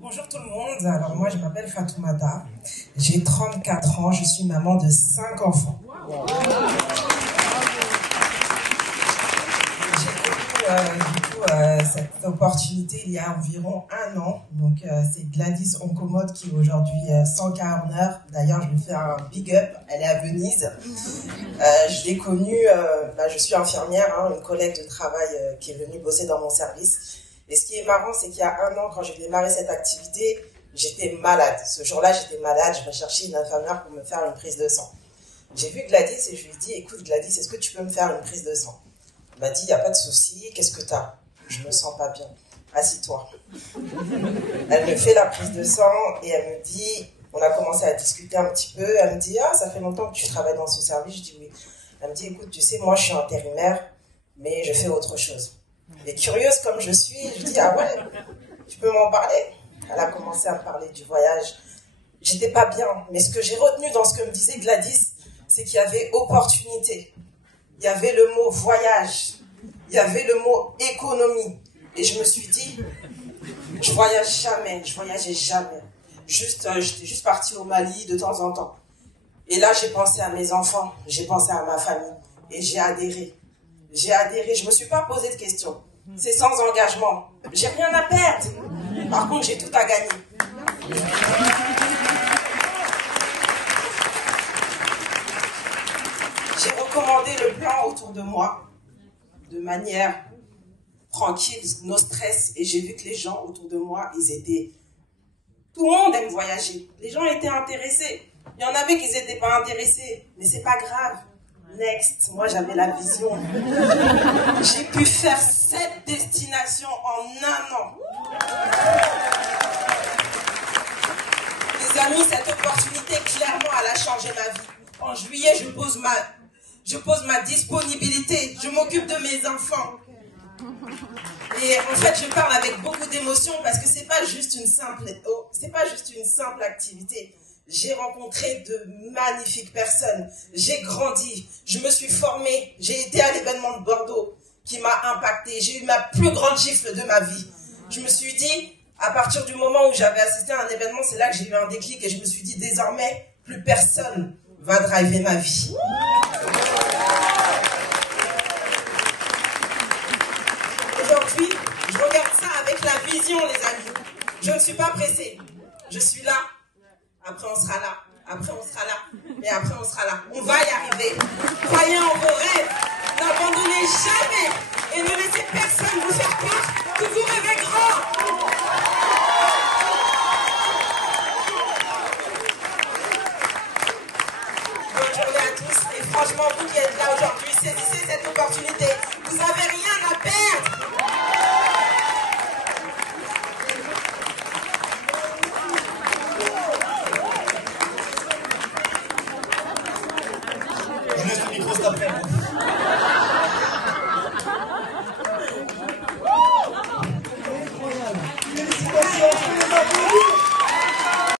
Bonjour tout le monde, alors moi je m'appelle Fatoumata, j'ai 34 ans, je suis maman de 5 enfants. J'ai eu cette opportunité il y a environ 1 an, donc c'est Gladys Oncomode qui est aujourd'hui 100K Horner. D'ailleurs je lui fais un big up, elle est à Venise. Je l'ai connue, je suis infirmière, une collègue de travail qui est venue bosser dans mon service. Et ce qui est marrant, c'est qu'il y a 1 an, quand j'ai démarré cette activité, j'étais malade. Ce jour-là, j'étais malade, je recherchais une infirmière pour me faire une prise de sang. J'ai vu Gladys et je lui ai dit, écoute Gladys, est-ce que tu peux me faire une prise de sang? Elle m'a dit, il n'y a pas de souci, qu'est-ce que tu as? Je me sens pas bien. Assis-toi. Elle me fait la prise de sang et elle me dit, on a commencé à discuter un petit peu, elle me dit, ah, ça fait longtemps que tu travailles dans ce service? Je dis oui. Elle me dit, écoute, tu sais, moi je suis intérimaire, mais je fais autre chose. Et curieuse comme je suis, je dis, ah ouais, tu peux m'en parler? Elle a commencé à me parler du voyage. J'étais pas bien, mais ce que j'ai retenu dans ce que me disait Gladys, c'est qu'il y avait opportunité. Il y avait le mot voyage. Il y avait le mot économie. Et je me suis dit, je voyageais jamais. J'étais juste partie au Mali de temps en temps. Et là, j'ai pensé à mes enfants, j'ai pensé à ma famille. Et j'ai adhéré. Je me suis pas posé de questions. C'est sans engagement. J'ai rien à perdre. Par contre, j'ai tout à gagner. J'ai recommandé le plan autour de moi, de manière tranquille, no stress, et j'ai vu que les gens autour de moi, tout le monde aime voyager. Les gens étaient intéressés. Il y en avait qui n'étaient pas intéressés, mais c'est pas grave. Next, moi j'avais la vision. J'ai pu faire 7 destinations en 1 an. Les amis, cette opportunité, clairement, elle a changé ma vie. En juillet, je pose ma disponibilité. Je m'occupe de mes enfants. Et en fait, je parle avec beaucoup d'émotion parce que c'est pas juste une simple activité. J'ai rencontré de magnifiques personnes, j'ai grandi, je me suis formée, j'ai été à l'événement de Bordeaux qui m'a impactée, j'ai eu ma plus grande gifle de ma vie. Je me suis dit, à partir du moment où j'avais assisté à un événement, c'est là que j'ai eu un déclic et je me suis dit, désormais, plus personne va driver ma vie. Aujourd'hui, je regarde ça avec la vision, les amis. Je ne suis pas pressée, je suis là. Après on sera là, après on sera là, et après on sera là. On va y arriver. Croyez en vos rêves, n'abandonnez jamais et ne laissez personne vous faire peur que vous rêvez grand. Bonne journée à tous et franchement vous qui êtes là aujourd'hui,